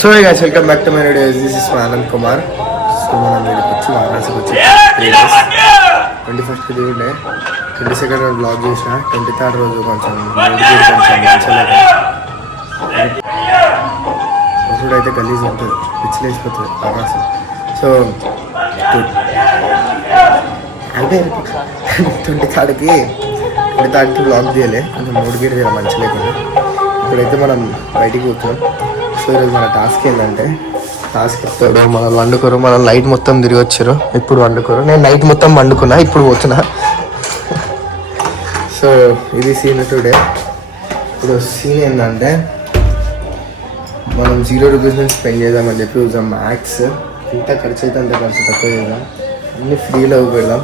So guys welcome back to my video. This is Anand Kumar. So మనం వీడికి వచ్చి వారణాసికి వచ్చి 3 days. 21st డే, 22nd రోజు బ్లాగ్ చేసిన, 23rd రోజు కొంచెం రోడ్ అయితే గలీజ్ ఉంటుంది, పిచ్చిలేసిపోతుంది వారణాసి. సో అంటే 23rd బ్లాగ్ తీయలే, కొంచెం మూడు గీట తీయాలి మంచి లేకుండా. ఇప్పుడైతే మనం బయటికి పోతున్నాం. సో ఈరోజు మన టాస్క్ ఏంటంటే, టాస్క్ ఇస్తాడు మనం వండుకోరు, మనం నైట్ మొత్తం తిరిగి వచ్చారు, ఇప్పుడు వండుకోరు. నేను నైట్ మొత్తం వండుకున్నా, ఇప్పుడు పోతున్నా. సో ఇది సీన్ టుడే. ఇప్పుడు సీన్ ఏంటంటే, మనం 0 రూపీస్ నుంచి స్పెండ్ చేద్దామని చెప్పి చూద్దాం. మ్యాక్స్ ఎంత ఖర్చు అయితే అంత ఖర్చు తక్కువ చేద్దాం, అన్నీ ఫ్రీలో పెడదాం.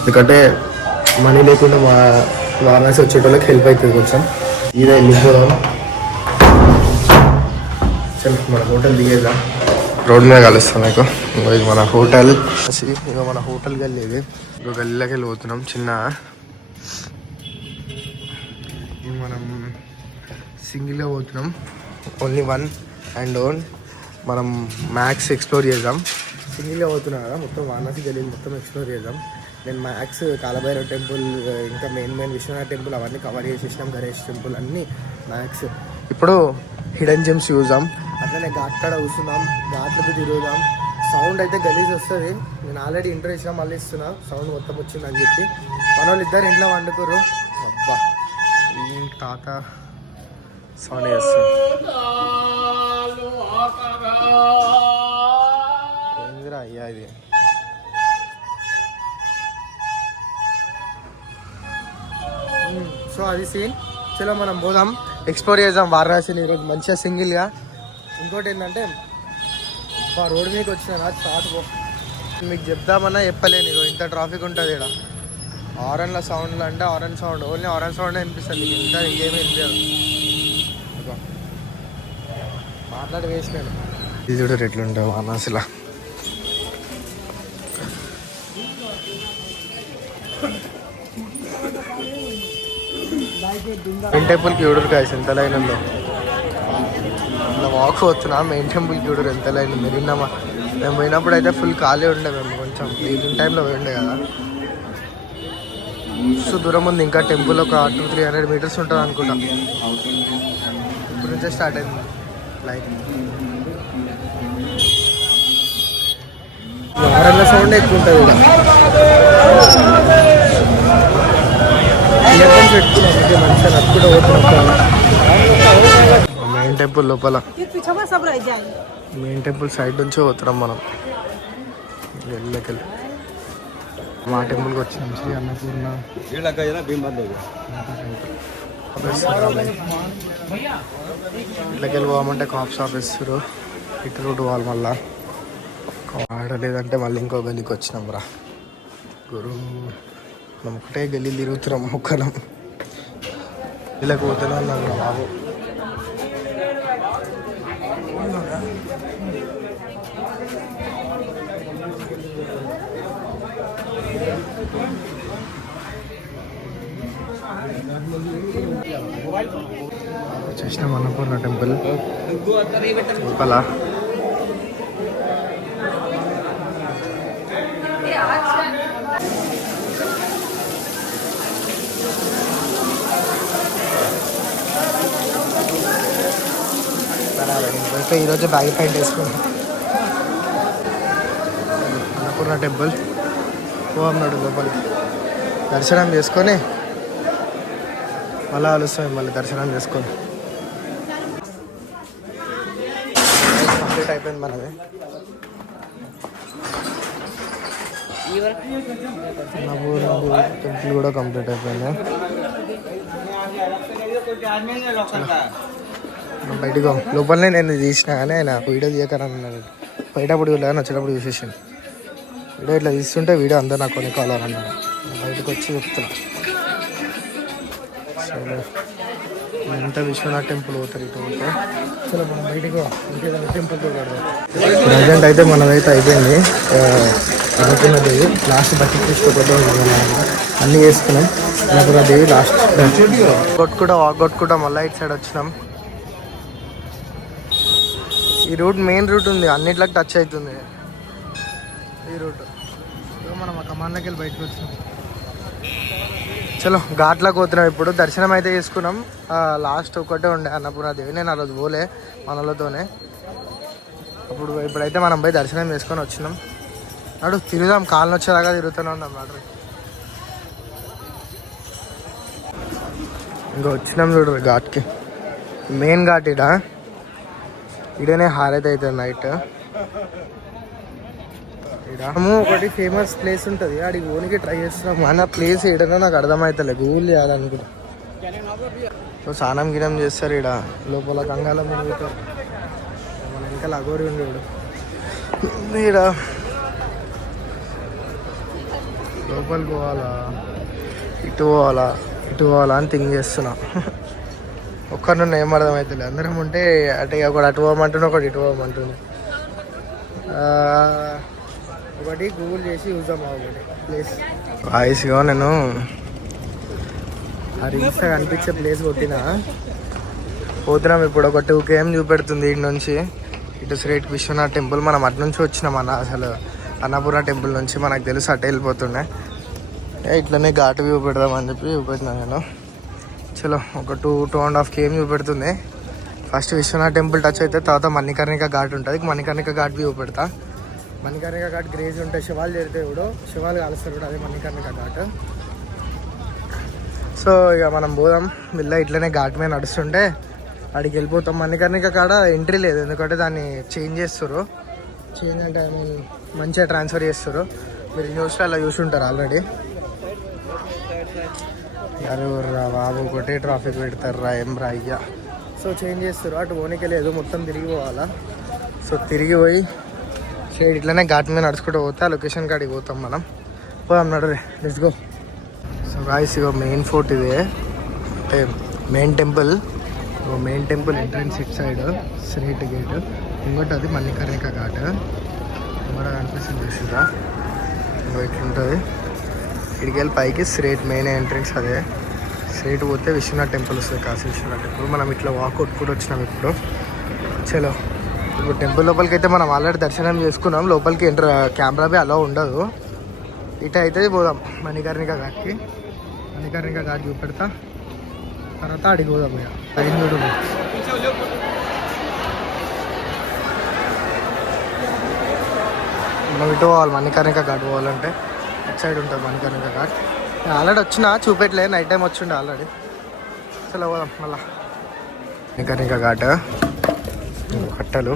ఎందుకంటే మనీ లేకుండా మా వారణాసి వచ్చేటోళ్ళకి హెల్ప్ అవుతుంది కొంచెం. ఇదే వెళ్ళిపోదాం. మన హోటల్ దిగేద్దాం, రోడ్ మీద కలుస్తాం మీకు. ఇది మన హోటల్, ఇక మన హోటల్కి వెళ్ళేది ఇంకో గల్లీలోకి వెళ్ళిపోతున్నాం. చిన్న మనం సింగిల్గా పోతున్నాం, ఓన్లీ 1 and only. మనం మ్యాక్స్ ఎక్స్ప్లోర్ చేద్దాం. సింగిల్గా పోతున్నాం కదా, మొత్తం వారణాసి గల్లీ మొత్తం ఎక్స్ప్లోర్ చేద్దాం. నేను మ్యాక్స్ కాలభైరవ్ టెంపుల్, ఇంకా మెయిన్ విశ్వనాథ్ టెంపుల్ అవన్నీ కవర్ చేసేసినాం. గణేష్ టెంపుల్ అన్నీ మ్యాక్స్. ఇప్పుడు హిడెన్ జెమ్స్ చూద్దాం. అట్లనే ఘాట్ కాడ కూర్చున్నాం, ఘాట్లతో తిరుగుదాం. సౌండ్ అయితే గలీజ్ వస్తుంది. నేను ఆల్రెడీ ఇంటర్ ఇచ్చినా, మళ్ళీ ఇస్తున్నా. సౌండ్ మొత్తం వచ్చిందని చెప్పి మన వాళ్ళు ఇద్దరు ఇంట్లో వండుకోరు. అబ్బా ఈ తాత సౌండ్ చేస్తుంది. ఏందిరా అయ్యా ఇది. సో అది సీన్. చలో మనం పోదాం, ఎక్స్ప్లోర్ చేద్దాం వారణాసిని ఈరోజు మంచిగా సింగిల్గా. ఇంకోటి ఏంటంటే, రోడ్ మీదకి వచ్చిన స్టార్ట్ మీకు చెప్దామన్నా చెప్పలేను. ఇగో ఇంత ట్రాఫిక్ ఉంటుంది ఇక్కడ. హారన్ల సౌండ్లు అంటే horn sound, only horn sound వినిపిస్తుంది. ఇంత ఇంకేమీ వినిపించదు. మాట్లాడి వేస్ట్ నేను. ఇది చూడరు ఎట్లుంటావు వారణాసిలా. మెయిన్ టెంపుల్కి చూడరు కాదు ఎంత లైన్ ఉందో. ఇలా వాక్ అవుతున్నా మెయిన్ టెంపుల్కి చూడరు ఎంత లైన్ ఉంది. నిన్నమా మేము పోయినప్పుడు అయితే ఫుల్ ఖాళీ ఉండే, మేము కొంచెం ఈవినింగ్ టైంలో పోయిండే కదా. సో దూరం ఉంది ఇంకా టెంపుల్, ఒక 200-300 meters ఉంటుంది అనుకుంటా. ఇప్పుడు నుంచే స్టార్ట్ అయింది లైన్. వారన్న సౌండ్ ఎక్కువ ఉంటుంది ఇక్కడ. మంచిగా నడుచుకుంటూ పోతున్నాం. మెయిన్ టెంపుల్ లోపల, మెయిన్ టెంపుల్ సైడ్ నుంచి పోతున్నాం మనం వెళ్ళకెళ్ళి. మా టెంపుల్కి వచ్చినాం, శ్రీ అన్నపూర్ణ. ఇళ్ళకెళ్ళి పోవామంటే కాప్స్ ఆఫీస్ ఇటు రూట్ పోవాలి. మళ్ళా ఆడలేదంటే మళ్ళీ ఇంకో గల్లీకి వచ్చినాం రా గురు. మనం ఒకటే గల్లీ తిరుగుతున్నాం ఒక్కరం. వీళ్ళకి పోతూనే ఉన్నాం రా బాబు. వచ్చేసినాం అన్నపూర్ణ టెంపుల్ లోపల. ఈరోజు బ్యాగ్ ప్యాంట్ వేసుకున్నాం. అన్నపూర్ణ టెంపుల్ పోన్నాడు లోపలికి. దర్శనం చేసుకొని మళ్ళీ కలుస్తాం. మళ్ళీ దర్శనం చేసుకొని కంప్లీట్ అయిపోయింది మనది. టెంపుల్ కూడా కంప్లీట్ అయిపోయింది. బయటకు లోపలనే నేను తీసిన, కానీ ఆయన వీడియో తీయకరన్నాడు. బయటప్పుడు లేదా వచ్చేటప్పుడు చూసేసాను. వీడియో ఇట్లా తీస్తుంటే వీడియో అందరూ నాకు కొని కావాలన్నాడు. బయటకు వచ్చి చెప్తున్నా. ఎంత విశ్వనాథ్ టెంపుల్ పోతారు ఇటు పోతే. చలో మనం బయటకు ఇంకేదైనా టెంపుల్ ప్రజెంట్ అయితే మనదైతే అయిపోయింది. అనుకున్న దేవి లాస్ట్ బకెట్ తీసుకోకపోతే అన్నీ వేసుకున్నాం. అనుకున్న దేవి లాస్ట్ కొట్టుకుంటా వాక్ కొట్టుకుంటా మళ్ళీ ఇటు సైడ్ వచ్చినాం. ఈ రూట్ మెయిన్ రూట్ ఉంది, అన్నిట్లకు టచ్ అవుతుంది ఈ రూట్. మనం ఆ కమాండ్లోకి వెళ్ళి బయటకు వచ్చినాం. చలో ఘాట్లోకి పోతున్నాం ఇప్పుడు. దర్శనం అయితే చేసుకున్నాం. లాస్ట్ ఒకటే ఉండే అన్నపూర్ణాదేవి. నేను ఆ రోజు పోలే మనలతోనే. ఇప్పుడైతే మనం పోయి దర్శనం చేసుకొని వచ్చినాం. అడు తిరుగుదాం, కాళ్ళని వచ్చేలాగా తిరుగుతూనే ఉన్నాం. అటు ఇంకా వచ్చినాం చూడు ఘాట్కి. మెయిన్ ఘాట్ ఇడనే హారతి అవుతుంది నైట్. ఇడము ఒకటి ఫేమస్ ప్లేస్ ఉంటుంది, అడిగి ఓనికి ట్రై చేస్తున్నాం. మన ప్లేస్ ఏడనో నాకు అర్థమవుతలే, గూగుల్ చేయాలనుకుంటా. సో స్నానం గినం చేస్తారు ఇక్కడ లోపల, గంగాలో మునుగుతారు. మన ఇంకా లగోరి ఉండేవాడు ఈడ. లోపలికి పోవాలా ఇటు పోవాలా అని థింక్ చేస్తున్నా. ఒక్కరిని ఏం అర్థమవుతుంది. అందరం ఉంటే అంటే ఒకటి అటు పోమంటుండే, ఒకటి ఇటు పోమంటుండే. ఒకటి గూగుల్ చేసి చూద్దాం ఒకటి ప్లేస్. వాయిస్గా నేను ఆ రీల్స్ కనిపించే ప్లేస్ పోతున్నాం ఇప్పుడు. ఒక 2 km చూపెడుతుంది ఇటు నుంచి. ఇటు శ్రీట్ విశ్వనాథ్ టెంపుల్. మనం అటు నుంచి వచ్చినాం అసలు అన్నపూర్ణ టెంపుల్ నుంచి. మనకు తెలుసు అటు వెళ్ళిపోతుండే. ఇట్లనే ఘాటు వ్యూ పెడదామని చెప్పి చూపెట్టినా నేను. చలో ఒక 2.5 km చూపెడుతుంది. ఫస్ట్ విశ్వనాథ్ టెంపుల్ టచ్ అయితే తర్వాత మణికర్ణిక ఘాట్ ఉంటుంది. మణికర్ణిక ఘాట్ వ్యూ పెడతా. మణికర్ణిక ఘాట్ గ్రేజ్ ఉంటాయి, శివాలు చేరితే ఇప్పుడు శివాలు కాలుస్తారు కూడా, అదే మణికర్ణిక ఘాట్. సో ఇక మనం పోదాం వీళ్ళ. ఇట్లనే ఘాట్ మీద నడుస్తుంటే అడిగి వెళ్ళిపోతాం. మణికర్ణిక కాడ ఎంట్రీ లేదు, ఎందుకంటే దాన్ని చేంజ్ చేస్తారు. చేంజ్ అంటే ఐ మీన్ మంచిగా ట్రాన్స్ఫర్ చేస్తారు. మీరు న్యూస్లో అలా చూసి ఉంటారు ఆల్రెడీ. రా బాబు ఒకటే ట్రాఫిక్ పెడతారు రా, ఏం రా అయ్యా. సో చేంజ్ చేస్తారు, అటు పోనీకే లేదు, మొత్తం తిరిగి పోవాలా. సో తిరిగి పోయి సైడ్ ఇట్లనే ఘాట్ మీద నడుచుకుంటూ పోతే ఆ లొకేషన్ కాడికి పోతాం మనం. పోదాం నడరే, లెట్స్ గో. సో గాయ్స్ ఇగో మెయిన్ ఫోర్ట్ ఇదే, అంటే main temple. Main temple entrance ఇట్ సైడ్ స్ట్రైట్ గేట్. ఇంకోటి అది మణికర్ణిక ఘాట్. కూడా కనిపిస్తుంది చూసిరా, ఇంకో ఇట్లుంటుంది. ఇక్కడికి వెళ్ళి పైకి స్ట్రైట్ మెయిన్ ఎంట్రన్స్ అదే. స్ట్రైట్ పోతే విశ్వనాథ్ టెంపుల్ వస్తుంది, కాశీ విశ్వనాథ్ టెంపుల్. మనం ఇట్లా వాకౌట్ కూడా వచ్చినాం ఇప్పుడు. చలో ఇప్పుడు టెంపుల్ లోపలికి అయితే మనం ఆల్రెడీ దర్శనం చేసుకున్నాం. లోపలికి కెమెరా బి అలా ఉండదు. ఇటు అయితే పోదాం మణికర్ణిక ఘాట్కి. మణికర్ణిక ఘాట్ చూపెడతా, తర్వాత అడిగి పోదాం. ఇక టైం చూడు. మనం ఇటు పోవాలి మణికర్ణిక ఘాట్ పోవాలంటే. అటు సైడ్ ఉంటుంది మణికర్ణిక ఘాట్. ఆల్రెడీ వచ్చినా చూపెట్టలే, నైట్ టైం వచ్చిండే ఆల్రెడీ. చలో పోదాం మళ్ళా. మణికర్ణిక ఘాట్ కట్టలు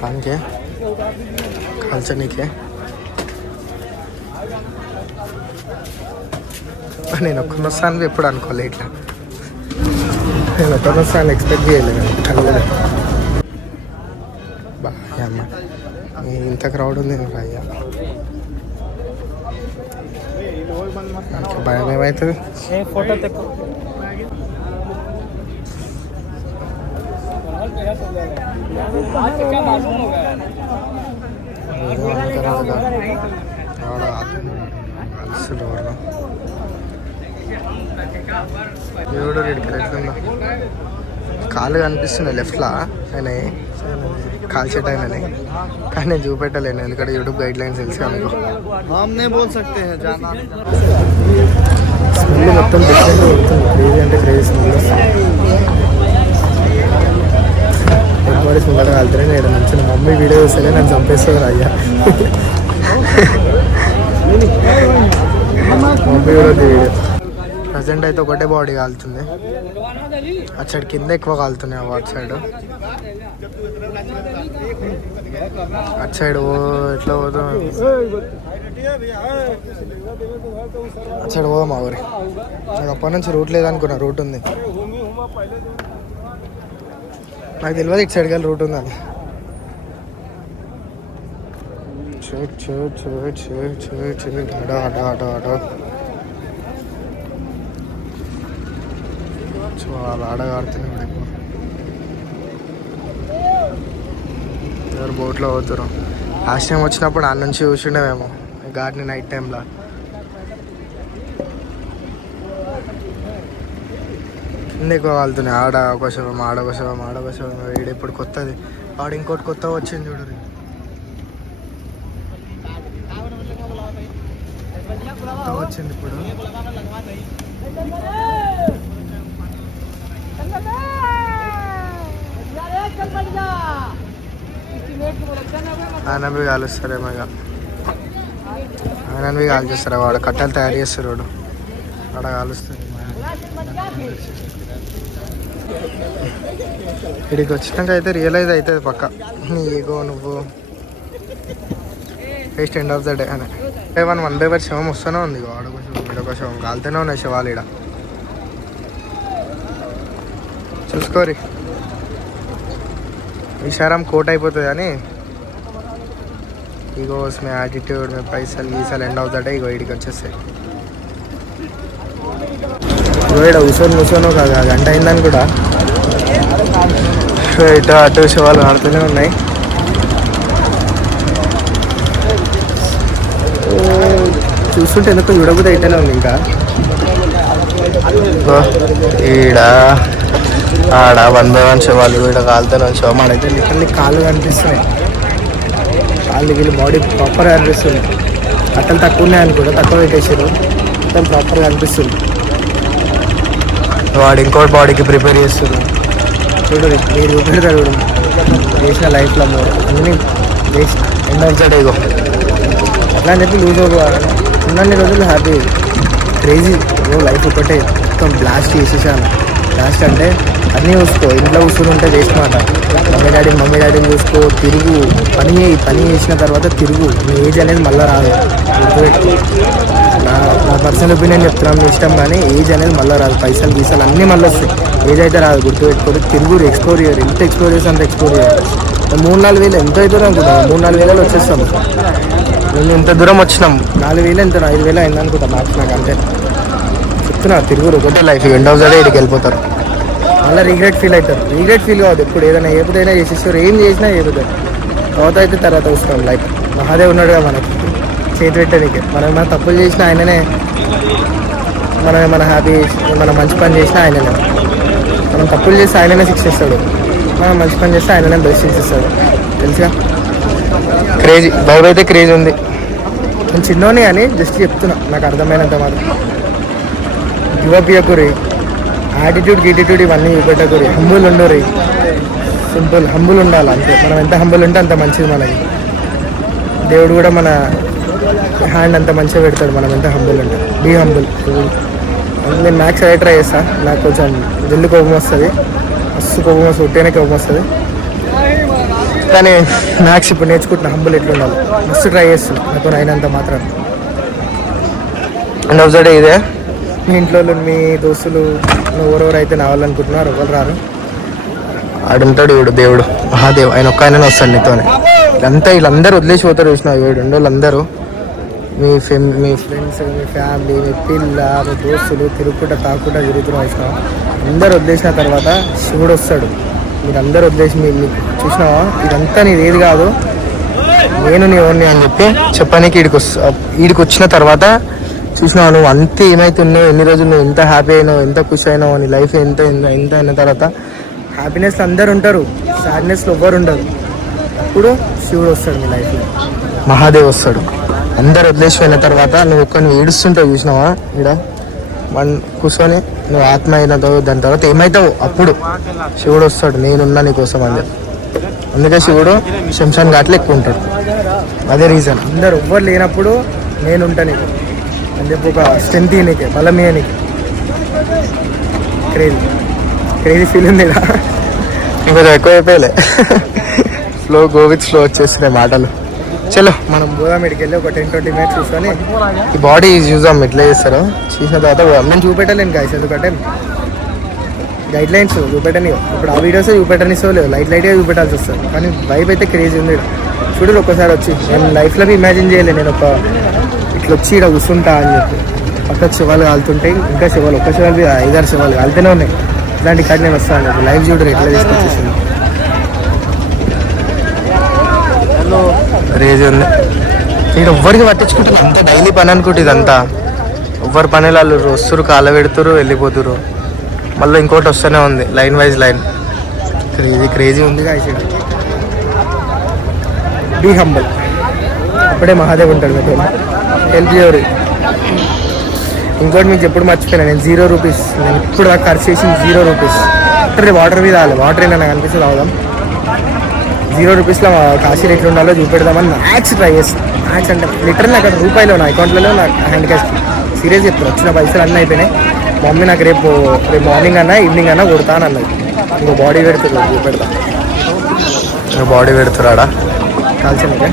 దానికే కాల్చనీకే. నేను ఒక్కరిని వస్తాను ఎప్పుడు అనుకోలే ఇట్లా. నేను ఒక్కరిని వస్తాను ఎక్స్పెక్ట్ చేయలేదు. బాగా అమ్మ ఇంత క్రౌడ్ ఉంది అయ్యా, భయం ఏమవుతుంది. దేవుడు రెడ్కి ఎట్లుందా, కాళ్ళు కనిపిస్తున్నాయి లెఫ్ట్లో ఆయన కాల్చేట ఆయనని. కానీ నేను చూపెట్టలేను, ఎందుకంటే యూట్యూబ్ గైడ్ లైన్స్ తెలుసు అనుకో. స్మెల్ మొత్తం డిఫరెంట్ వస్తుంది, క్రేజీ అంటే క్రేజీ స్మెల్ వస్తుంది. ఎక్కువ స్మెల్ కాలుతున్నాయి. నేను మంచి మమ్మీ వీడియో చూస్తేనే నన్ను చంపేస్తుంది అయ్యా. మమ్మీ కూడా వీడియో. ప్రజెంట్ అయితే ఒకటే బాడీ కాలుతుంది, అటు సైడ్ కింద ఎక్కువ కాలుతున్నాయి. అటు సైడ్ అటు సైడ్ ఎట్లా పోతాం, అటు సైడ్ పోదాం మా ఊరి. నాకు అప్పటి నుంచి రూట్ లేదనుకున్నా, రూట్ ఉంది. నాకు తెలియదు ఇటు సైడ్కి వెళ్ళి రూట్ ఉందని. Auto auto auto auto. So వాళ్ళు ఆడగాడుతున్నాయి ఇప్పుడు. ఎక్కువ ఎవరు బోట్లో పోతారు. లాస్ట్ టైం వచ్చినప్పుడు ఆ నుంచి చూసిండే మేము ఘాట్ని నైట్ టైంలో. కింద ఎక్కువ కాలుతున్నాయి. ఆడ ఒక శవం, ఆడ ఒక శవం, ఆడ ఒక శవం. వీడు ఇప్పుడు కొత్తది వాడు ఇంకోటి కొత్తగా వచ్చింది చూడు. కొత్తగా వచ్చింది ఇప్పుడు. ఆయనవి కాలుస్తారేమో ఇక, ఆయనవి కాల్ చేస్తారు. వాడు కట్టెలు తయారు చేస్తారు వాడు, వాడు కాలుస్తారు. ఇక్కడికి వచ్చినాక అయితే రియలైజ్ అవుతుంది పక్క, నీగో నువ్వు first end of the day అని. 1/1 శవం వస్తూనే ఉంది. వాడొక శవం వీడొక శవం కాలుతూనే ఉన్నాయి శవాలు ఈడ. చూసుకోరి విషారం కోట్ అయిపోతుంది అని. ఈగోస్ మీ యాటిట్యూడ్ మీ పైసలు గీసాలు ఎండ్ ఆఫ్ ద డే ఇగో ఇడికి వచ్చేస్తాయి. ఇక్కడ కూర్చొని ఒక గంట అయిందని కూడా ఇటు అటు శవాలు ఆడుతూనే ఉన్నాయి. చూస్తుంటే ఎందుకు చూడబుద్ధి అయితేనే ఉంది. ఇంకా ఈడ ఆడ 1/1 శవాలు ఈడ కాలుతూనే శవం. ఆడైతే లిటర్లీ కాళ్ళు కనిపిస్తున్నాయి, కాళ్ళు దిగి బాడీ ప్రాపర్గా కనిపిస్తుంది. అట్టలు తక్కువ ఉన్నాయని కూడా తక్కువ పెట్టేసారు, మొత్తం ప్రాపర్గా కనిపిస్తుంది. వాడు ఇంకోటి బాడీకి ప్రిపేర్ చేస్తున్నారు. చూడు మీరు చూపెడతారు చూడు చేసిన లైఫ్లో మూడు అన్నీ వేస్ట్ ఎండ్ ఇగో అట్లా అని చెప్పి లూజ్ అవ్వాలి. ఉన్నన్ని రోజులు హ్యాపీ క్రేజీ లైఫ్ ఒకటే మొత్తం బ్లాస్ట్ చేసేసాను. బ్లాస్ట్ అంటే అన్నీ చూసుకో, ఇంట్లో కూర్చొని ఉంటే వేస్ట్ మాట. మమ్మీ డాడీని చూసుకో, తిరుగు, పని చేసిన తర్వాత తిరుగు. మీ ఏజ్ అనేది మళ్ళీ రాదు, గుర్తుపెట్టు. నా పర్సనల్ ఒపీనియన్ చెప్తున్నాను, మీ ఇష్టం. కానీ ఏజ్ అనేది మళ్ళీ రాదు, పైసలు గీసాలు అన్నీ మళ్ళీ వస్తాయి. ఏజ్ అయితే రాదు, గుర్తుపెట్టుకోరు. తిరుగు, ఎక్స్ప్లోర్ చేయరు. ఎంత ఎక్స్ప్లోర్ చేస్తే అంత ఎక్స్ప్లోర్ చేయరు. 3-4 వేలు ఎంత అవుతుందో అనుకుంటాం, 3-4 వేలలో వచ్చేస్తాం. మేము ఇంత దూరం వచ్చినాం, 4 వేలు ఎంత 5 వేలు అయింది అనుకుంటాం మ్యాక్స్. నాకు అంటే చెప్తున్నా, తిరుగురు ఒకటే life. End of the day ఇక్కడికి వెళ్ళిపోతారు. మళ్ళీ రిగ్రెట్ ఫీల్ అవుతారు. రిగ్రెట్ ఫీల్ కావద్దు ఎప్పుడు. ఏదైనా ఏదైనా చేసేసారు, ఏం చేసినా ఏపుతారు. తర్వాత వస్తాం. లైక్ మహాదేవ్ ఉన్నాడుగా మనకి చేతి పెట్టడానికి. మనం తప్పులు చేసినా ఆయననే, మనం ఏమైనా హ్యాపీ మనం మంచి పని చేసినా ఆయననే. మనం తప్పులు చేస్తే ఆయననే శిక్ష ఇస్తాడు, మనం మంచి పని చేస్తే ఆయననే బ్లెస్సింగ్స్ ఇస్తాడు. తెలుసా? క్రేజీ బైబ్ అయితే క్రేజీ ఉంది. నేను చిన్నోని అని జస్ట్ చెప్తున్నా, నాకు అర్థమైనంత మాత్రం. గివప్ ఇయ్యకురి, యాటిట్యూడ్ ఇవన్నీ చూపెట్టకురి. హంబుల్ ఉండరు, సింపుల్ హంబుల్ ఉండాలి అంతే. మనం ఎంత హంబుల్ ఉంటే అంత మంచిది మనకి. దేవుడు కూడా మన హ్యాండ్ అంత మంచిగా పెడతాడు మనం ఎంత హంబుల్ ఉంటే. Be humble. నేను మ్యాథ్స్ అదే ట్రై చేస్తాను. నాకు కొంచెం జల్ది కోపం వస్తుంది, మస్తు కోపం వస్తుంది, ఉట్టేనే కోపం వస్తుంది. కానీ మ్యాథ్స్ ఇప్పుడు నేర్చుకుంటున్నా, హంబుల్ ఎట్లా ఉండాలి. మస్తు ట్రై చేస్తాను నాకు అయినంత మాత్రం. ఎండ్ ఆఫ్ ద డే ఇదే. మీ ఇంట్లో మీ దోస్తులు ఎవరెవరు అయితే రావాలనుకుంటున్నారు ఎవరు రారు. ఆడుంటాడు వీడు దేవుడు మహాదేవ్, ఆయన ఒక్క ఆయననే వస్తాడు నీతోనే. వీళ్ళందరూ వదిలేసిపోతారు. చూసిన వీడు వాళ్ళందరూ మీ ఫ్రెండ్స్, మీ ఫ్యామిలీ, మీ పిల్ల, మీ దోస్తులు తిరుగుకుంటా తాకుండా తిరుగుతున్నా వచ్చిన అందరు వదిలేసిన తర్వాత శివుడు వస్తాడు. మీరు అందరు వదిలేసి మీరు చూసినావా, ఇదంతా నీది ఏది కాదు, నేను నీ ఓన్ని అని చెప్పి చెప్పడానికి వీడికి వచ్చిన తర్వాత చూసినావు నువ్వు అంతే ఏమైతే ఉన్నావు, ఎన్ని రోజులు నువ్వు ఎంత హ్యాపీ అయినావు, ఎంత ఖుషి అయినావు, నీ లైఫ్ ఎంత అయిన తర్వాత హ్యాపీనెస్లో అందరు ఉంటారు, సాడ్నెస్లో ఎవ్వరు ఉండరు. అప్పుడు శివుడు వస్తాడు మీ లైఫ్లో, మహాదేవ్ వస్తాడు. అందరు వదిలేసిపోయిన తర్వాత నువ్వు ఒక్కరిని ఏడుస్తుంటావు చూసినావా, ఇక్కడ కూర్చొని నువ్వు ఆత్మ అయినతో దాని తర్వాత ఏమవుతావు అప్పుడు శివుడు వస్తాడు, నేనున్నా నీ కోసం అని చెప్పి. అందుకే శివుడు శంషాన్ ఘాట్లో ఎక్కువ ఉంటాడు. అదే రీజన్. అందరు ఎవ్వరు లేనప్పుడు నేనుంటా నీకు అని చెప్పి ఒక స్ట్రెంత్ నీకే, బలమే నీకు. క్రేజీ ఫీల్ ఉంది ఇక్కడ. ఇంకా ఎక్కువ అయిపోయలే, స్లో గో విత్ స్లో వచ్చేస్తున్నాయి మాటలు. చలో మనం బోదామిడికి వెళ్ళి ఒక 10-20 మినిట్స్ చూసుకొని ఈ బాడీ చూద్దాం ఎట్లా చేస్తారో. చూసిన తర్వాత నేను చూపెట్టలేను గాయస్, ఎందుకంటే గైడ్ లైన్స్ చూపెట్టని. ఇప్పుడు ఆ వీడియోస్ చూపెట్టనిస్తూ లేదు, లైట్గా చూపెట్టాల్సి వస్తుంది. కానీ వైబ్ అయితే క్రేజీ ఉంది. చూడరు ఒక్కసారి వచ్చి. నేను లైఫ్లో ఇమాజిన్ చేయలేదు నేను ఇట్లా వచ్చి ఇక్కడ కూర్చుంటా అని చెప్పి. పక్కకు శివాలు కాలుతుంటాయి, ఇంకా శివాలు ఒక్క శివాలు 5-6 శివాలు కాలుతూనే ఉన్నాయి. ఇలాంటి కాడ నేను వస్తాను చెప్పి లైవ్ చూడరు ఎట్లా తీసుకొచ్చేసింది. క్రేజీ ఉంది. నేను ఎవ్వరికి పట్టించుకుంటాను, అంత డైలీ పని అనుకుంటే ఇదంతా. ఎవ్వరు పని వాళ్ళు వస్తురు, కాళ్ళ పెడుతురు, వెళ్ళిపోతురు. మళ్ళీ ఇంకోటి వస్తూనే ఉంది, లైన్ వైజ్ లైన్. క్రేజీ ఉంది కాసేపు. Be humble. అప్పుడే మహాదేవ్ ఉంటాడు మీకు. Help your. ఇంకోటి మీకు ఎప్పుడు మర్చిపోయినా, నేను 0 రూపీస్, నేను ఇప్పుడు దాకా ఖర్చు చేసింది 0 రూపీస్. వాటర్ మీద రావాలి, వాటర్ ఏమైనా కనిపిస్తుంది అవుదాం. 0 రూపీస్లో కాశీ ఎట్లా ఉండాలో చూపెడదామని మ్యాక్స్ ట్రై చేస్తాను. మ్యాక్స్ అంటే లిటరల్లీ అక్కడ రూపాయలు నా అకౌంట్లలో నా హ్యాండ్ క్యాష్ సీరియస్ చెప్తాను. వచ్చిన పైసలు అన్నీ అయిపోయినాయి. మా మమ్మీ నాకు రేపు మార్నింగ్ అన్నా ఈవినింగ్ అన్నా కొడతాను అన్నది. ఇంకో బాడీ పెడుతుంది, చూపెడతా. ఇంకో బాడీ పెడుతున్నాడా కాల్చనికే.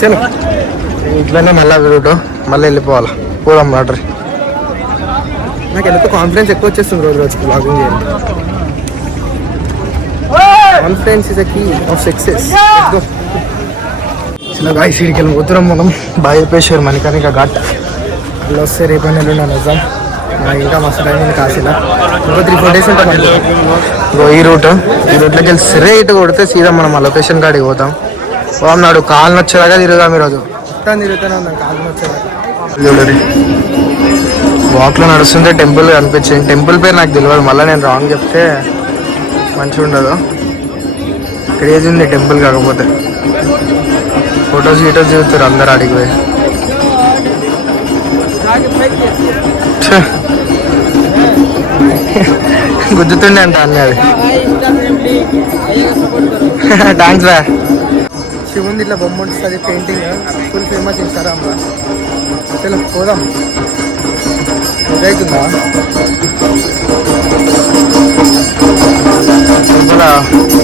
చలో ఇట్లనే మళ్ళీ రూటు మళ్ళీ వెళ్ళిపోవాలి. పోదాం ఆర్డర్. నాకు ఎందుకో కాన్ఫిడెన్స్ ఎక్కువ వచ్చేస్తుంది రోజు రోజుకి బ్లాగింగ్ చేయండి. Confidence is the key of success. ఇలా గాయస్ ఇక్కడికి వెళ్ళిపోతున్నాం మనం. బాయేపేశ్వర్ మణికర్ణిక ఘాట్. ఇలా వస్తే రేపు నెలలు నిజాం. ఇంకా మస్తు టైం ఉంది కాశీలో. ఇంకో 3-4 డేస్ ఉంటాం అనుకో. ఈ రూట్లోకి వెళ్ళి స్ట్రైట్ కొడితే సీదా మనం ఆ లొకేషన్ కాడికి పోతాం. నాడు కాళ్ళు వచ్చేదాకా తిరుగుదాం. ఈరోజు మొత్తం తిరుగుతూనే ఉన్నాం కాళ్ళు వచ్చేదాకా. వాక్లో నడుస్తుంటే టెంపుల్ కనిపించింది. టెంపుల్ పేరు నాకు తెలియదు, మళ్ళీ నేను రాంగ్ చెప్తే మంచిగా ఉండదు. క్రేజ్ ఉంది టెంపుల్. కాకపోతే ఫొటోస్ గీటోస్ చూస్తారు అందరు అడిగి పోయి. గుద్దుతుండే అంట అన్నీ. అది థ్యాంక్స్ రా. శివుంది ఇట్లా బొమ్మ ఉంటుంది, పెయింటింగ్ ఫుల్ ఫేమస్ ఇన్స్టాగ్రామ్లో. చలో పోదాం. అవుతుందా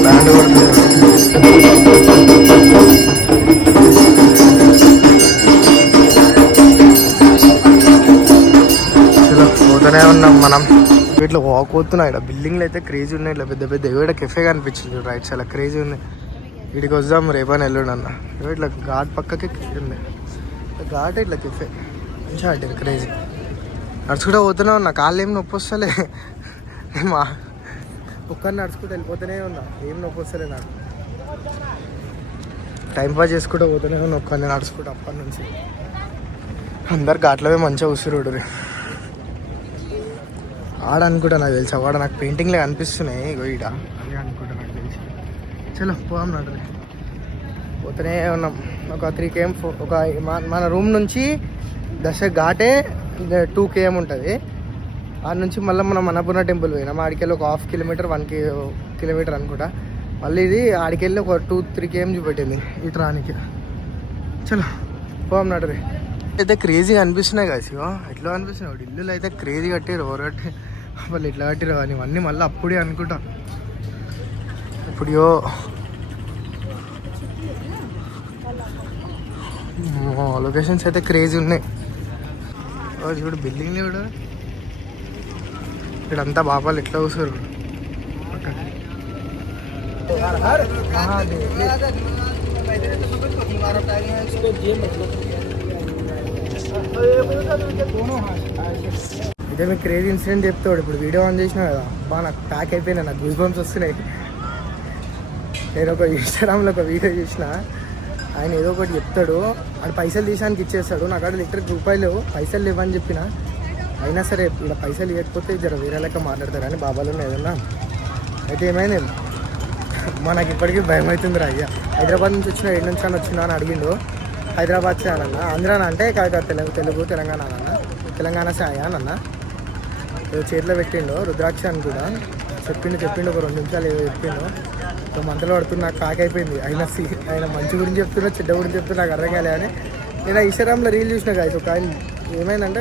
బ్యాండ్ కొడుతుంది. చలో పోతూనే ఉన్నాం మనం. ఇట్లా వాక్ అవుతున్నాయి. ఇక్కడ బిల్డింగ్లు అయితే క్రేజీ ఉన్నాయి. ఇట్లా పెద్ద పెద్ద ఇక్కడ కెఫే కనిపించింది రైట్ సైడ్. క్రేజీ ఉంది. ఇక్కడికి వద్దాం రేపని ఎల్లుండి అన్న. ఇట్లా ఘాట్ పక్కకి ఉంది ఘాట్. ఇట్లా కెఫే మంచిగా అంటే క్రేజీ. నడుచుకుంటూ పోతూనే ఉన్నా. కాళ్ళు ఏం నొప్పి వస్తలే. మా ఒక్కరిని నడుచుకుంటూ వెళ్ళిపోతూనే ఉన్నా. ఏం నొప్పి వస్తలే నాకు. టైంపాస్ చేసుకుంటూ పోతూనే ఉన్నా ఒక్కరిని నడుచుకుంటూ అప్పటి నుంచి. అందరు ఘాట్లవే మంచిగా ఉసిరుడు. ఆడ అనుకుంటా నాకు తెలిసి. వాడ నాకు పెయింటింగ్లే కనిపిస్తున్నాయి. ఈడ అదే అనుకుంటా నాకు తెలిసి. చలో పోదాం నడు. పోతూనే ఉన్నాం. ఒక 3 km ఒక మన రూమ్ నుంచి దశ ఘాటే 2 km ఉంటుంది. ఆడ నుంచి మళ్ళీ మనం అన్నపూర్ణ టెంపుల్ పోయినాం. ఆడికెళ్ళి ఒక 1/2 కిలోమీటర్ 1 కిలోమీటర్ అనుకుంటా. మళ్ళీ ఇది ఆడికెళ్ళి ఒక 2-3 km చూపెట్టింది ఇటు రానికి. చలో పోదాం నడు. అయితే క్రేజీగా అనిపిస్తున్నాయి కదా. ఎట్లా అనిపిస్తున్నాయి ఇల్లులు అయితే క్రేజీ కట్టారు. ఎవరు కట్టి వాళ్ళు ఎట్లా కట్టిరు అని ఇవన్నీ మళ్ళీ అప్పుడే అనుకుంటా. ఇప్పుడో లొకేషన్స్ అయితే క్రేజీ ఉన్నాయి. ఇప్పుడు బిల్డింగ్లు కూడా ఇక్కడంతా బాబాలు ఎట్లా కూర్చోరు. ఇదే మీకు క్రేజీ ఇన్సిడెంట్ చెప్తాడు. ఇప్పుడు వీడియో ఆన్ చేసినా కదా, బాగా నాకు ప్యాక్ అయిపోయినా. నాకు గూస్ బంప్స్ వస్తున్నాయి. నేను ఒక ఇన్స్టాగ్రామ్లో ఒక వీడియో చూసిన. ఆయన ఏదో ఒకటి చెప్తాడు, అది పైసలు తీసానికి ఇచ్చేస్తాడు. నాకు అక్కడ లిటరల్ రూపాయలు పైసలు లేవని చెప్పిన. అయినా సరే ఇలా పైసలు ఇవ్వకపోతే జర వేరే లెక్క మాట్లాడతారు అని బాబాలో ఏదన్నా. అయితే ఏమైంది, మనకి ఇప్పటికీ భయం అవుతుంది రా. అయ్యా హైదరాబాద్ నుంచి వచ్చిన, 7 నుంచి అని వచ్చినా అని అడిగిండు. హైదరాబాద్ సే అనన్నా. ఆంధ్రానా అంటే కాదు, తెలుగు తెలంగాణ అన్న. తెలంగాణ సే అయ్యా అన్న. ఏదో చేతిలో పెట్టిండు రుద్రాక్ష అని కూడా చెప్పిండు. ఒక 2 నిమిషాలు ఏదో చెప్పిండు. ఒక మంటలో పడుతుంది. నాకు ప్యాక్ అయిపోయింది. ఆయన మంచి గురించి చెప్తున్నా, చెడ్డ గురించి చెప్తున్నా నాకు అర్థం కాలే అని. నేను ఇన్స్టాగ్రామ్లో రీల్ చూసిన గాయస్. ఒక ఆయన ఏమైందంటే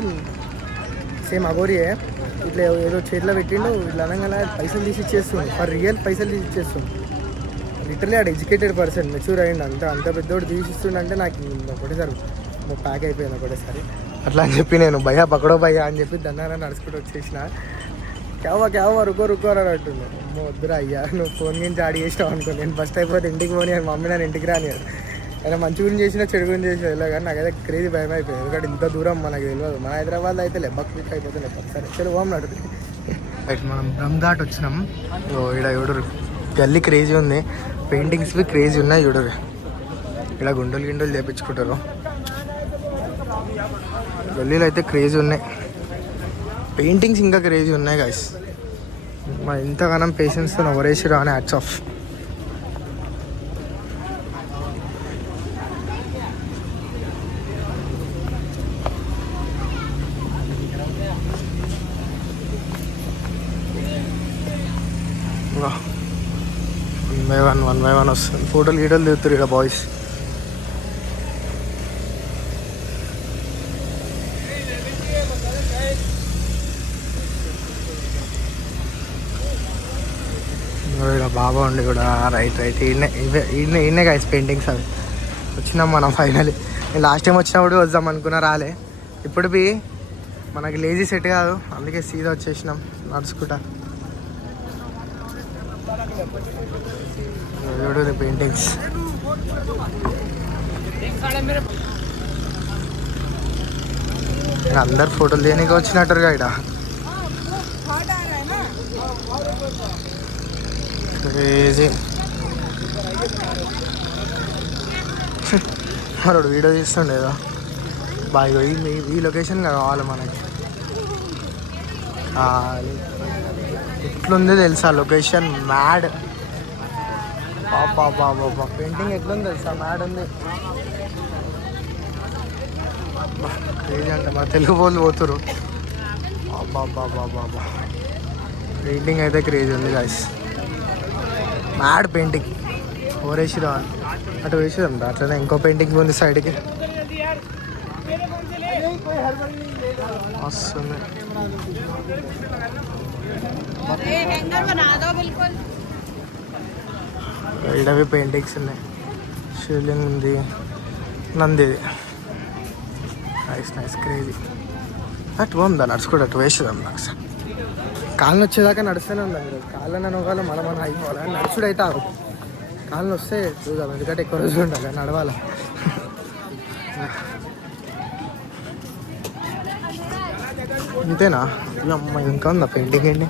సేమ్ అగోరియే ఇట్లా ఏదో చేతిలో పెట్టిండు. ఇట్లా అనగానే పైసలు తీసి ఇచ్చేస్తుంది. ఫర్ రియల్ పైసలు తీసి ఇచ్చేస్తుంది. లిటరలీ ఆడ ఎడ్యుకేటెడ్ పర్సన్, మెచ్యూర్ అయ్యిండు. అంత పెద్దోడు తీసిస్తుండంటే నాకు ఒకటేసారి ప్యాక్ అయిపోయింది ఒకటేసారి. అట్లా అని చెప్పి నేను భయ్యా పక్కడో భయ్యా అని చెప్పి దన్నారా నడుచుకుంటూ వచ్చేసిన. కేవా రుకో అని అంటుండే. వద్దురా అయ్యా, నువ్వు ఫోన్ గురించి ఆడి చేసినావు అనుకో. నేను ఫస్ట్ అయిపోతే ఇంటికి పోనీ అని మమ్మీ నన్ను ఇంటికి రాని. ఆయన మంచి గురించి చేసినా చెడు గురించి చేసినా ఇలా. కానీ నాకైతే క్రేజీ భయం అయిపోయింది. ఎందుకంటే ఇంత దూరం మనకు తెలియదు. మన హైదరాబాద్లో అయితే లెబ్బక్ క్లిక్ అయిపోతుంది. సరే చలో పోం నడు. మనం బ్రహ్మ ఘాట్ వచ్చినాం. ఇక్కడ చూడరు గల్లీ క్రేజీ ఉంది. పెయింటింగ్స్వి క్రేజీ ఉన్నాయి చూడరు. ఇక్కడ గుండెలు చేపించుకుంటారు. గల్లీలు అయితే క్రేజీ ఉన్నాయి. పెయింటింగ్స్ ఇంకా క్రేజీ ఉన్నాయి గాయస్. మా ఇంతగానం పేషెన్స్తో ఎవరేసిరా అని hats off. One by one వస్తుంది. ఫోటోలు గీటోలు దిగుతారు ఇక్కడ బాయ్స్. ఇక్కడ బాబా ఉండి కూడా రైట్ ఈయనే గైస్ పెయింటింగ్స్ అవి. వచ్చినాం మనం ఫైనలీ. నేను లాస్ట్ టైం వచ్చినప్పుడు వద్దాం అనుకున్నా రాలే. ఇప్పుడు బి మనకి లేజీ సెట్ కాదు, అందుకే సీదా వచ్చేసినాం నడుచుకుంటా. చూడు పెయింటింగ్స్. అందరు ఫోటోలు దేనికి వచ్చినట్టుగా ఇక్కడ. క్రేజీ. మరోడు వీడియో తీస్తుండేదో బాగా. ఈ లొకేషన్ కావాలి మనకి. ఎట్లుంది తెలుసా లొకేషన్? మ్యాడ్. బాబా పెయింటింగ్ ఎట్లుంది తెలుసా? మ్యాడ్ ఉంది. క్రేజీ అంటే మా తెలుగు వాళ్ళు పోతురు. బాబా పెయింటింగ్ అయితే క్రేజీ ఉంది గాయస్. Mad painting. ఓరేసిరా అటు వేసిదాం. అట్లనే ఇంకో పెయింటింగ్ ఉంది సైడ్కి వస్తుంది. ఇడవి పెయింటింగ్స్ ఉన్నాయి. షీలింగ్ ఉంది, నందిది. Nice crazy. అటు ఉందా నడుచుకోవడం? అటు వేసేదాం. నాకు కాళ్ళు వచ్చేదాకా నడుస్తూనే ఉందా మీరు? కాళ్ళని అనుకోవాలి మనం అయిపోవాలి. నడుచుడు అయితే ఆగు. కాళ్ళు వస్తే చూద్దాం, ఎందుకంటే ఎక్కువ రోజులు ఉండాలి నడవాలి. అంతేనా? అమ్మ ఇంకా ఉందా పెయింటింగ్ ఏంటి?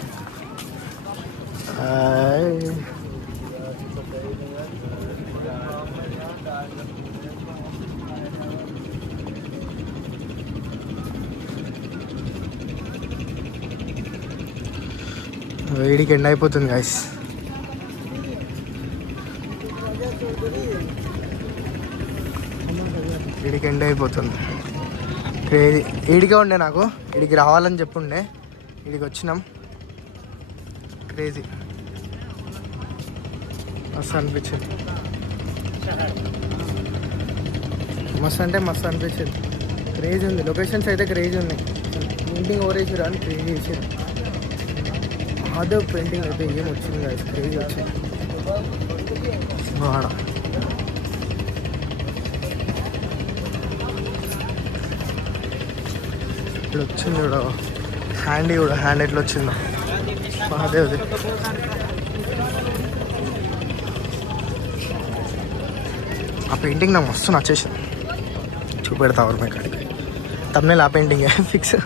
వేడికి ఎండ్ అయిపోతుంది గాయస్. వీడికి ఎండ్ అయిపోతుంది. క్రేజీ. ఈడికే ఉండే నాకు, వీడికి రావాలని చెప్పుండే, వీడికి వచ్చినాం. క్రేజీ మస్తు అనిపించింది. మస్తు అంటే మస్తు అనిపించింది. క్రేజీ ఉంది. లొకేషన్స్ అయితే క్రేజీ ఉన్నాయి. పెయింటింగ్ ఓవరేసారు అని క్రేజీ చేసారు. అదే పెయింటింగ్ అయితే ఏం వచ్చింది కదా, క్రేజీ వచ్చింది. వాడ ఇప్పుడు వచ్చింది కూడా హ్యాండ్ ఎట్లా వచ్చిందో అదే. ఆ పెయింటింగ్ నాకు మస్తు నచ్చేసింది. చూపెడతావు మీ కాడికి తమ్నేల్. ఆ పెయింటింగ్ ఫిక్స్.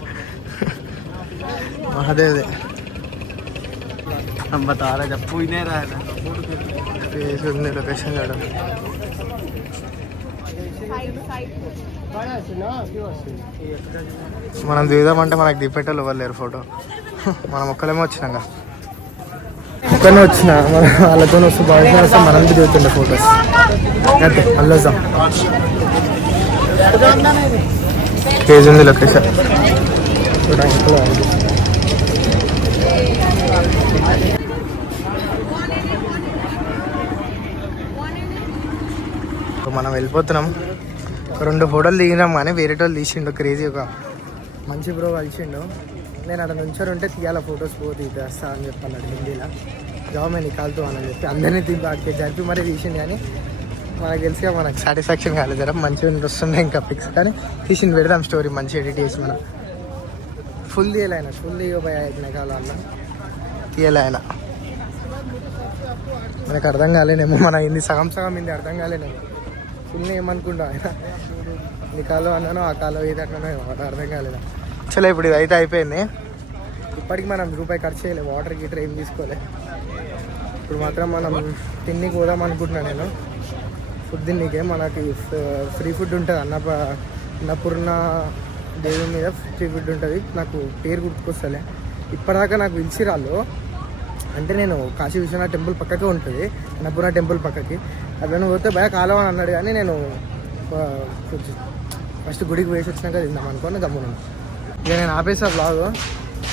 అదే ఉంది లొకేషన్ చూడ. మనం దిగుదామంటే మనకు దిగేటోళ్ళు ఎవరు లేరు ఫోటో. మనం ఒక్కలేమో వచ్చినాక ఒక్కనే వచ్చిన వాళ్ళతో వస్తూ బాగా వస్తే మనం దిగుతుండే ఫొటోస్. అంతే మళ్ళీ వద్దాం. కేజీ ఉంది లొకేషన్ చూడడానికి. మనం వెళ్ళిపోతున్నాం. 2 ఫోటోలు దిగినాం కానీ వేరే వాళ్ళు తీసిండు. క్రేజీ ఒక మంచి బ్రో కలిసిండు. నేను అక్కడ నుంచో ఉంటే తీయాల ఫొటోస్ తీస్తా అని చెప్పన్నాడు హిందీలో. జామే నికాల్తూ అని చెప్పి అందరినీ అక్కడికి జరిపి మరీ తీసిండు. కానీ మనకు తెలిసిగా మనకు సాటిస్ఫాక్షన్ కాలేదు. జర మంచిగా వస్తుండే ఇంకా పిక్స్. కానీ తీసిండు, పెడదాం స్టోరీ మంచి ఎడిట్ చేసి. మనం ఫుల్ తీయాలి ఆయన. ఫుల్ తీయబోయే తీయాలి ఆయన. మనకు అర్థం కాలేనేమో మన హిందీ సగం హిందీ అర్థం కాలేనేమో. ఫుల్ ఏమనుకుంటా ఆయన ఈ కాలం అన్నానో ఆ కాలం ఏది అన్నానో అర్థం కాలేదు. చలో ఇప్పుడు ఇది అయితే అయిపోయింది. ఇప్పటికి మనం రూపాయి ఖర్చు చేయలేదు. వాటర్ గీటర్ ఏం తీసుకోలే. ఇప్పుడు మాత్రం మనం తిన్నికి పోదాం అనుకుంటున్నాను నేను. ఫుడ్ తిన్నికే మనకి ఫ్రీ ఫుడ్ ఉంటుంది. అన్నపూర్ణ దేవి మీద ఫ్రీ ఫుడ్ ఉంటుంది. నాకు పేరు గుర్తుకొస్తలే. ఇప్పటిదాకా నాకు పిలిచిరాళ్ళు. అంటే నేను కాశీ విశ్వనాథ్ టెంపుల్ పక్కకే ఉంటుంది, అన్నపూర్ణ టెంపుల్ పక్కకి. అట్లా పోతే బాగా కాలం అని అన్నాడు. కానీ నేను ఫస్ట్ గుడికి వేసి వచ్చినాక తిందాం అనుకోని గమ్మున్నాను. ఇక నేను ఆపేసా బ్లాగ్.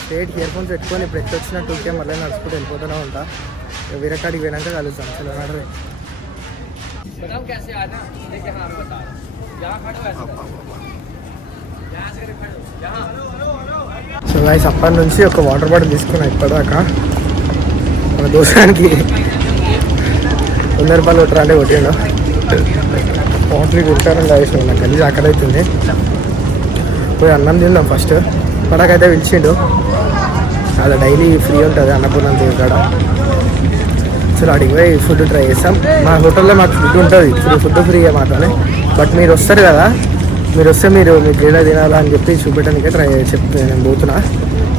స్ట్రేట్ ఇయర్ ఫోన్స్ పెట్టుకొని ఇప్పుడు ఎక్కడ వచ్చినా 2K మళ్ళీ నడుచుకుంటూ వెళ్ళిపోతూనే ఉంటా. వేరే కాడికి పోయినాక కలుస్తాను. చలో నడవే. సో గైస్ అప్పటి నుంచి ఒక వాటర్ బాటిల్ తీసుకున్నా ఇప్పటిదాకా. మన దోషానికి 100 రూపాయలు కొట్టరా అంటే కొట్టిండు. వాటర్ కొట్టారని గైస్ నాకు కలిసి అక్కడైతుంది. పోయి అన్నం తిందాం ఫస్ట్. ఇప్పటికైతే పిలిచిండు, అలా డైలీ ఫ్రీ ఉంటుంది అన్నపూర్ణం కాడ. సో అడిగి పోయి ఫుడ్ ట్రై చేస్తాం. మా హోటల్లో మాకు ఫుడ్ ఉంటుంది, ఫుడ్ ఫ్రీగా మాత్రమే. బట్ మీరు వస్తారు కదా, మీరు వస్తే మీకు ఏడా తినాలా అని చెప్పి చూపెట్టడానికి చెప్తే నేను పోతున్నా.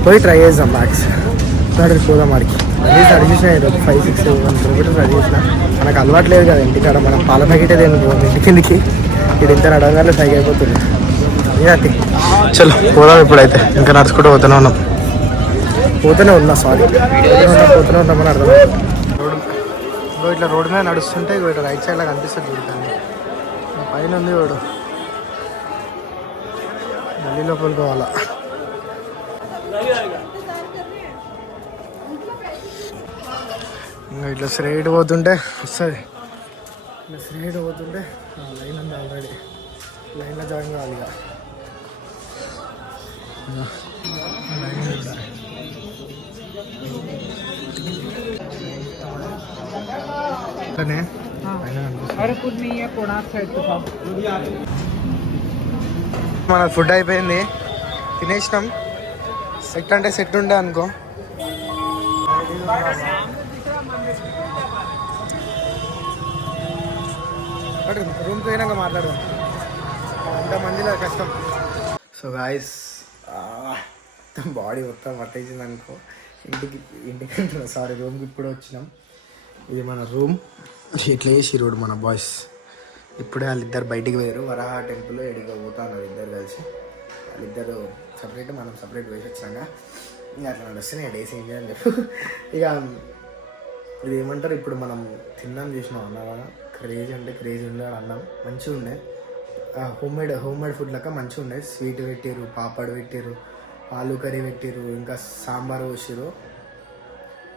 పోయి ట్రై చేద్దాం మ్యాక్స్. అక్కడికి పోదాం వాడికి. అది స్టార్ట్ చేసిన 5-6 కిలోమీటర్స్ స్టార్ట్ చేసిన. మనకు అలవాటు లేదు కదా ఇంటికాడ, మనం పాల ప్యాకెట్ ఏం ఇంటి కిందికి ఇది ఇంత నడవగానే సైకి అయిపోతుంది. చలో పోదాం ఇప్పుడైతే. ఇంకా నడుచుకుంటూ పోతూనే ఉన్నాం, పోతూనే ఉన్నామని అర్థం. రోడ్ ఇట్లా రోడ్ మీద నడుస్తుంటే ఇట్లా రైట్ సైడ్లో కనిపిస్తుంది చూడటానికి. పైన ఉంది రోడ్డు, గల్లీ లోపలికి పోవాలా. ఇంకా ఇట్లా స్ట్రైట్ పోతుంటే వస్తుంది. ఇట్లా స్ట్రైట్ పోతుంటే లైన్ ఉంది ఆల్రెడీ, లైన్లో జాయిన్ కావాలి ఇక. మన ఫుడ్ అయిపోయింది, తినేసినాం. సెట్ అంటే సెట్ ఉండే అనుకో. రూమ్కి పోయినాక మాట్లాడదాం, అంతమందిలో కష్టం. సో గాయస్ బాడీ మొత్తం పట్టేసింది అనుకో. ఇంటికి సారీ రూమ్కి ఇప్పుడు వచ్చినాం. ఇది మన రూమ్. ఇట్లా వేసి రోడ్ మన బాయ్స్. ఇప్పుడే వాళ్ళిద్దరు బయటికి పోయారు, వరాహ టెంపుల్ ఎడిగా పోతాను ఇద్దరు కలిసి. వాళ్ళిద్దరు సపరేట్, మనం సపరేట్ వేసి వచ్చాక ఇంకా అట్లా నడుస్తున్నాయి డేస్ ఏం చేయాలని చెప్పు. ఇక ఇది ఏమంటారు, ఇప్పుడు మనం తిన్నాం చేసినాం అన్న క్రేజీ అంటే క్రేజీ ఉండే అన్నం మంచిగా ఉండే. హోమ్ మేడ్ ఫుడ్ లెక్క మంచిగా ఉండే. స్వీట్ పెట్టారు, పాపడ్ పెట్టారు, ఆలు కర్రీ పెట్టారు, ఇంకా సాంబార్ పోసారు,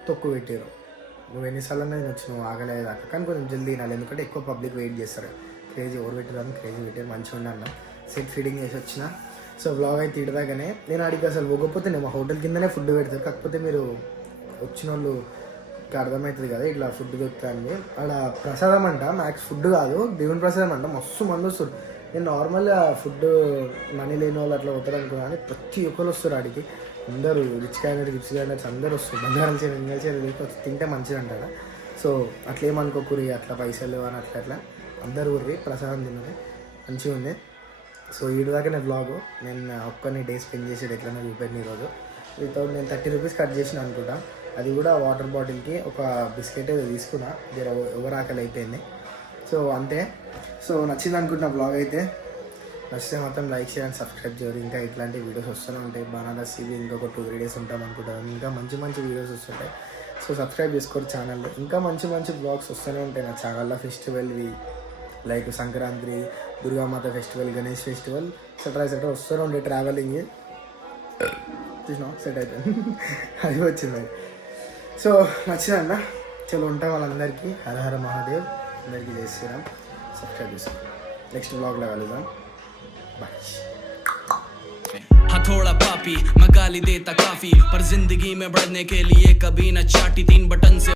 తొక్కు పెట్టారు. నువ్వు ఎన్నిసార్లు నేను వచ్చినావు ఆగలేదాకా, కానీ కొంచెం జల్దీ తినాలి ఎందుకంటే ఎక్కువ పబ్లిక్ వెయిట్ చేస్తారు. క్రేజీ ఎవరు పెట్టారు, క్రేజీ పెట్టారు, మంచిగా ఉండే అన్న. సెట్ ఫీడింగ్ చేసి వచ్చిన. సో వ్లాగ్ అయితే ఇడదాగానే నేను అడిగి అసలు పోకపోతే నేను మా హోటల్ కిందనే ఫుడ్ పెడతారు. కాకపోతే మీరు వచ్చిన వాళ్ళు అర్థమవుతుంది కదా ఇట్లా ఫుడ్ దొరుకుతుంది. అక్కడ ప్రసాదం అంట, మ్యాక్స్ ఫుడ్ కాదు దేవుని ప్రసాదం అంట. మస్తు మంది వస్తారు. నేను నార్మల్గా ఫుడ్ మనీ లేని వాళ్ళు అట్లా పోతారు అనుకున్నాను, కానీ ప్రతి ఒక్కరు వస్తారు ఆడికి. అందరూ రిచ్ క్యాండిడేట్స్ అందరూ వస్తారు. బంగారం చేయడం ఇంకా చేయడం తింటే మంచిగా అంటారా. సో అట్లా ఏమనుకోకూరి అట్లా పైసలు అని అట్లా అందరూ ఊరి ప్రసాదం తిన్నది మంచిగా ఉంది. సో ఈడుదాకా నేను బ్లాగు నేను ఒక్కని డే స్పెండ్ చేసేది ఎట్లనే చూపెట్టిన ఈరోజు. వితౌట్ నేను 30 రూపీస్ కట్ చేసిన అనుకుంటా. అది కూడా వాటర్ బాటిల్కి ఒక బిస్కెట్ తీసుకున్నా, ఎవరు ఆకలి అయిపోయింది. సో అంతే. సో నచ్చింది అనుకుంటున్నా బ్లాగ్ అయితే. నచ్చితే మాత్రం లైక్ చేయండి, సబ్స్క్రైబ్ చేయండి. ఇంకా ఇట్లాంటి వీడియోస్ వస్తూనే ఉంటాయి. బనారస్ ఇవి ఇంకొక 2-3 డేస్ ఉంటాం అనుకుంటాను. ఇంకా మంచి వీడియోస్ వస్తుంటాయి. సో సబ్స్క్రైబ్ చేసుకోరు ఛానల్లో. ఇంకా మంచి బ్లాగ్స్ వస్తూనే ఉంటాయి నా ఛానల్లో. ఫెస్టివల్వి like Sankranti, Durgamata festival, Ganesh festival etcetera వస్తూనే ఉంటాయి. ట్రావెలింగ్ చూసినా సెట్ అయిపోయింది అది వచ్చింది. సో నచ్చిందన్న. చలో ఉంటాం వాళ్ళందరికీ. హర హర మహాదేవ్. అందరికీ చేస్తున్నాం. సబ్స్క్రైబ్ చేసుకోండి. నెక్స్ట్ బ్లాగ్లో కలుద్దాం. बाय। थोड़ा पापी मैं गाली देता काफी, पर जिंदगी में बढ़ने के लिए कभी न चाटी 3 बटन से